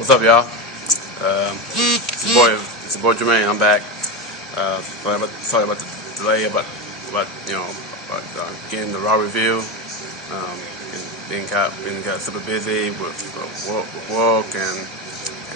What's up, y'all? It's your boy Jermaine. I'm back. Sorry about the delay, about getting the Raw review. Being got super busy with work and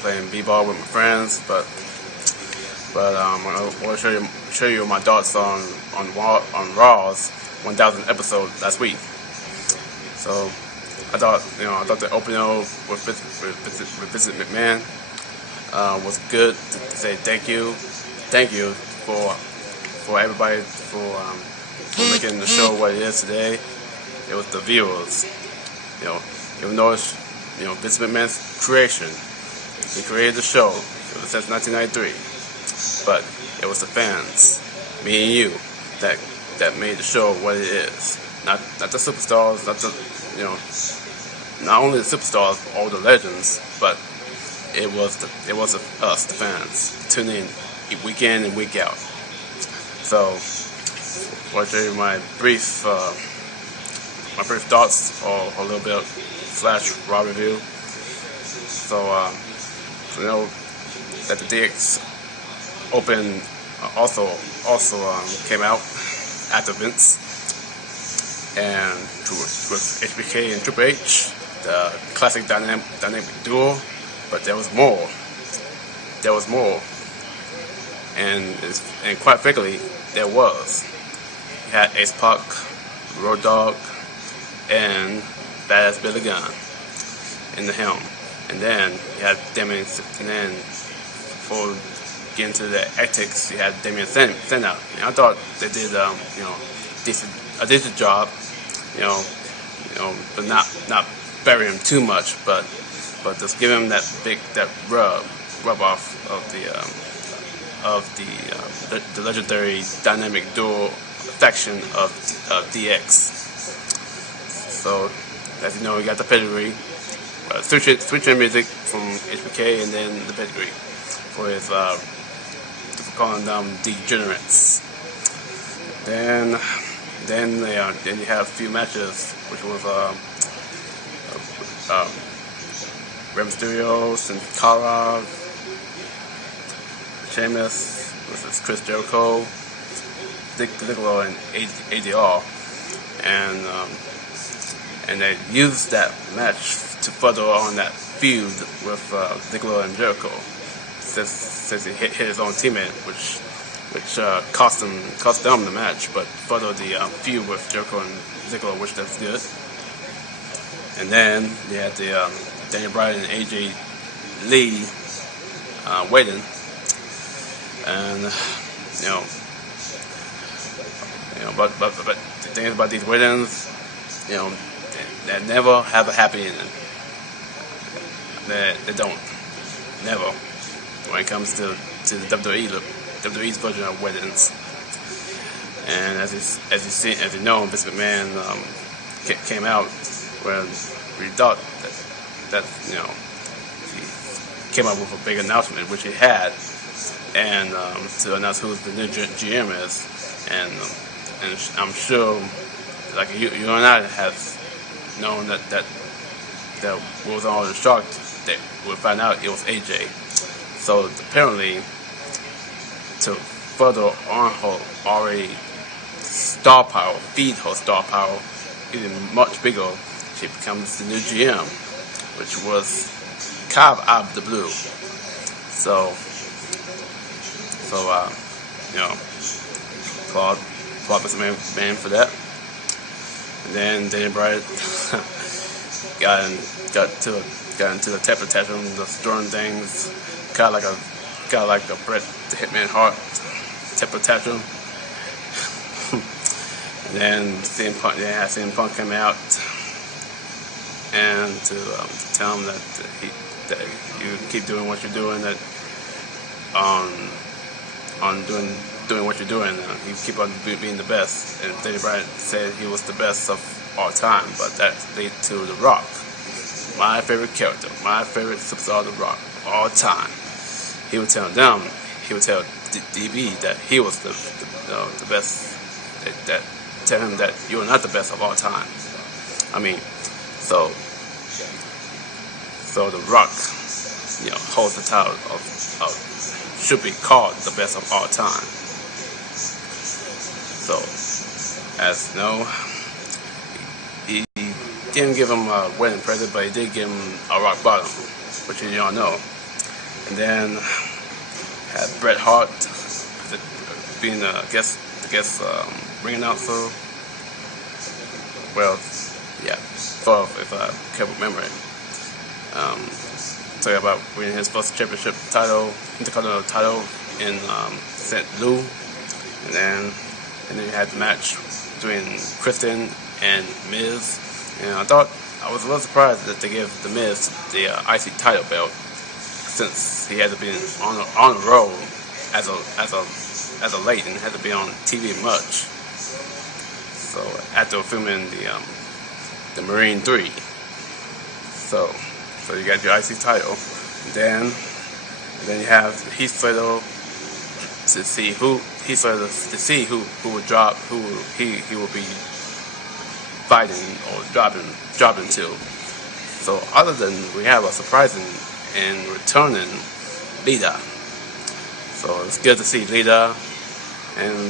playing b-ball with my friends. I want to show you my thoughts on Raw's 1,000th episode last week. So I thought the opener with Vince McMahon was good to say thank you for everybody for making the show what it is today. It was the viewers, even though it's Vince McMahon's creation. He created the show. It was since 1993, but it was the fans, me and you, that made the show what it is. Not the superstars, not only the superstars, all the legends, but it was us, the fans, tuning in week in and week out. So, I'll show you my brief thoughts or a little bit / Raw review. So, that the DX Open also came out after Vince. And with HBK and Triple H, the classic dynamic duo, but there was more. And quite frankly, there was. You had Ace Pac, Road Dogg, and Badass Billy Gunn in the helm. And then you had Damien, and then before getting to the ethics, you had Damien Sandow. I thought they did a decent job, but not bury him too much, but just give him that rub off of the legendary dynamic duo faction of DX. So as you know, we got the pedigree, switching music from HBK, and then the pedigree for his for calling them degenerates. Then you have a few matches, which was Rey Mysterio, Sin Cara, Sheamus versus Chris Jericho, Dick Ziggler, and ADR, and they used that match to further on that feud with Ziggler and Jericho, since he hit his own teammate, which cost them the match, but further the feud with Jericho and Ziggler, which that's good. And then they had the Daniel Bryan and AJ Lee waiting, and but the thing about these weddings, they never have a happy ending. They don't, never, when it comes to the WWE's version of weddings. And as you know, Vince McMahon came out when we thought that he came up with a big announcement, which he had, and to announce who the new GM is, and I'm sure, like you and I have known that was all the shock that we'll find out it was AJ. So apparently, to further on her already star power, feed her star power even much bigger, she becomes the new GM, which was kind of out of the blue. So Claude was the man for that. And then Daniel Bryan got into the temper tantrum, just throwing things, kind of like a Bret the Hitman Hart temper tantrum. And then CM Punk came out and to tell him that you keep doing what you're doing, that on doing what you're doing, you keep on being the best. And Daniel Bryan said he was the best of all time, but that led to The Rock, my favorite character, my favorite superstar, The Rock, all time. He would tell DB that he was the best. That tell him that you are not the best of all time. I mean, so The Rock holds the title of should be called the best of all time. So, as you know, he didn't give him a wedding present, but he did give him a rock bottom, which you all know. And then had Bret Hart being the guest ring announcer. Well, yeah, 12 if I can remember it. Talking about winning his first championship title, Intercontinental title in St. Louis, and then you had the match between Christian and Miz. And I was a little surprised that they gave the Miz the IC title belt, since he hasn't been on the road as a late and hasn't been on TV much. So after filming the Marine 3, so you got your IC title. Then you have Heath Slater to see who would drop, who he will be fighting or dropping to. So other than we have a surprising and returning Lita. So it's good to see Lita,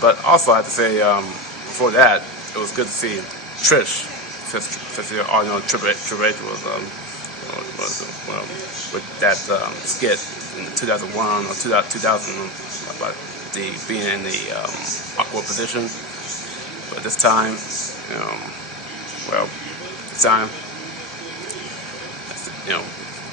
but also I have to say before that it was good to see Trish, since you all know Triple H was with that skit in 2001 or 2000 about being in the awkward position. But this time,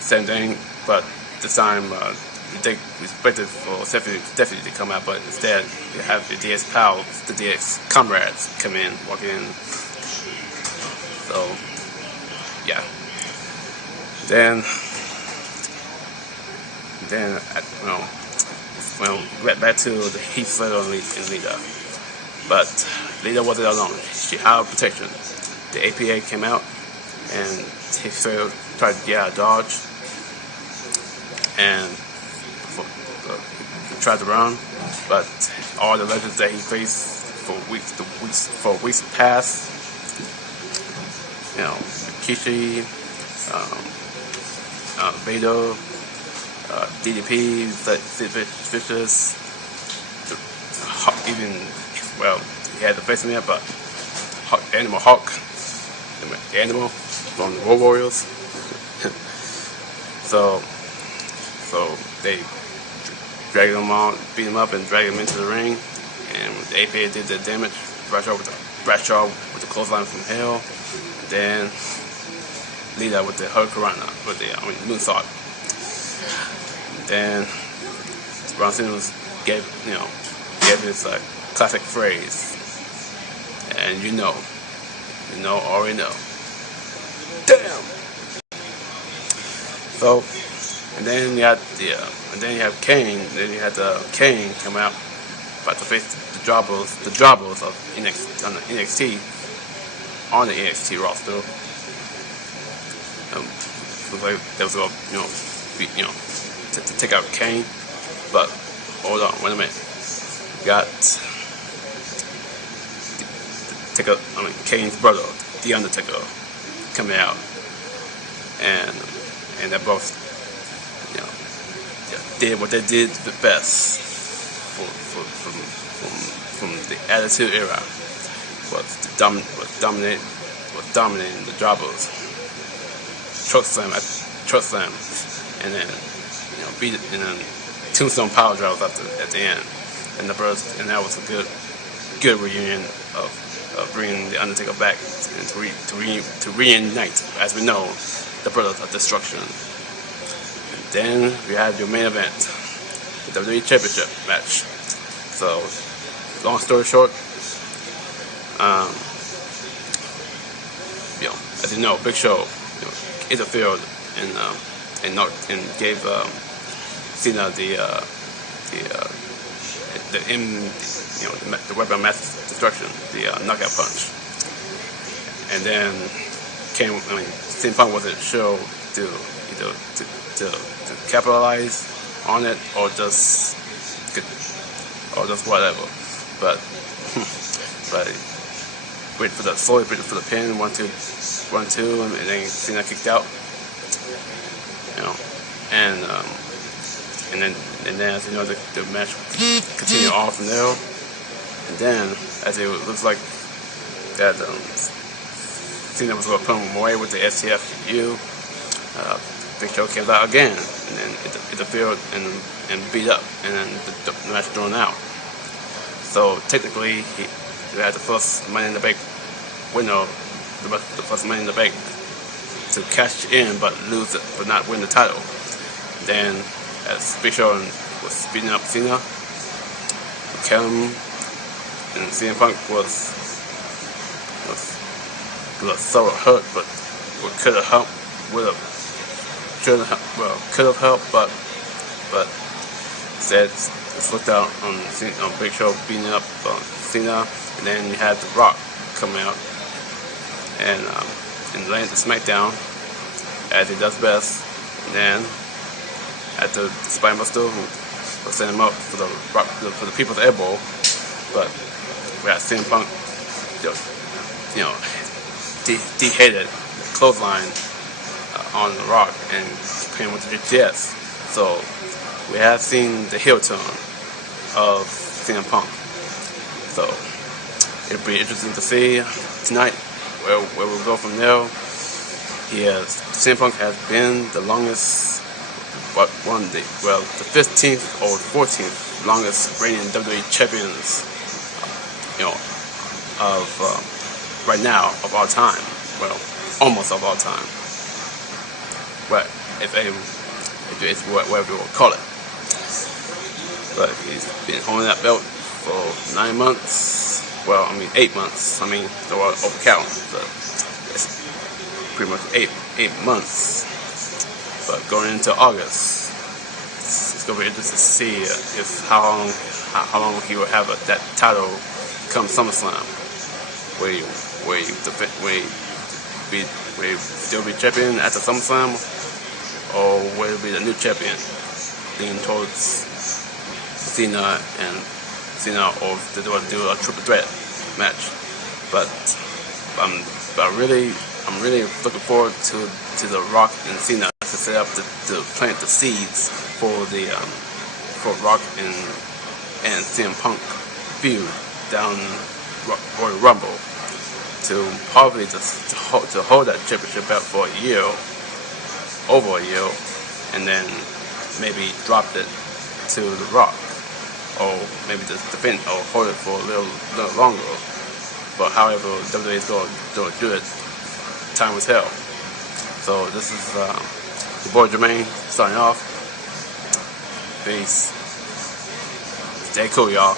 same thing. But this time, we expected for Stephanie to come out, but instead you have the DX pals, the DX comrades walk in. So, yeah. Then back to the Heath Slater and Lita. But Lita wasn't alone. She had protection. The APA came out, and Heath Slater tried to get out of Dodge, and he tried to run, but all the legends that he faced for weeks past, Rikishi, Vader, DDP, Vicious, he had to face him, but Animal Hawk, the Animal from the Road Warriors. so they dragged him on, beat him up, and dragged him into the ring. And the APA did the damage. Bradshaw with the clothesline from hell. Then Lita with the Hurricanrana, with the moonsault. Then Ron Simmons gave his classic phrase, and already know. Damn. So, and then you have Kane. Then you had Kane come out, about to face the jobbers of NXT on the NXT roster. Looks like they was going to take out Kane, but hold on, wait a minute. We got Kane's brother, The Undertaker, coming out, and they both did what they did the best from the Attitude Era, was dominating the jobbers, choke slam, and then beat it, and then tombstone power drives at the end, and that was a good reunion of bringing the Undertaker back and to reunite, as we know, the Brothers of Destruction. And then we had your main event, the WWE Championship match. So, long story short, as you know, Big Show interfered and gave Cena the weapon of mass destruction, the knockout punch. And then CM Punk wasn't sure to capitalize on it or just whatever. But wait for the pin, 1, 2, and then Cena kicked out. and then as you know, the match continued on from there. And then as it looks like that Cena was going to put him away with the STFU, Big Show came out again, and then interfered and beat up, and then the match thrown out. So technically, he had the first Money in the Bank winner, the first Money in the Bank to cash in but lose it, but not win the title. Then, as Big Show was beating up Cena, Kevin and CM Punk was so hurt, but could have helped, could have helped, but instead it's looked out on Big Show beating up Cena, and then you had The Rock come out and land the SmackDown as he does best, and then at the Spinebuster, who was setting him up for the People's Elbow, but we had CM Punk, de-headed clothesline on The Rock and playing with the GTS. So we have seen the heel turn of CM Punk. So it'll be interesting to see tonight where we'll go from there. CM Punk has been the longest, the 15th or 14th longest reigning WWE champions, of right now of all time. Well, almost of all time. Well, it's whatever you want to call it. But he's been holding that belt for 9 months. Well, 8 months. The world over count, but it's pretty much eight months. But going into August, it's going to be interesting to see if how long he will have that title come SummerSlam. Will he still be champion at the SummerSlam, or will he be the new champion, leaning towards Cena, or they do a triple threat match? But I'm really looking forward to The Rock and Cena to set up to plant the seeds for Rock and CM Punk feud down Royal Rumble, to probably to hold that championship belt for over a year, and then maybe drop it to The Rock, or maybe just defend or hold it for a little longer. But however WWE is going to do it, time will tell. So this is your boy Jermaine signing off. Peace. Stay cool, y'all.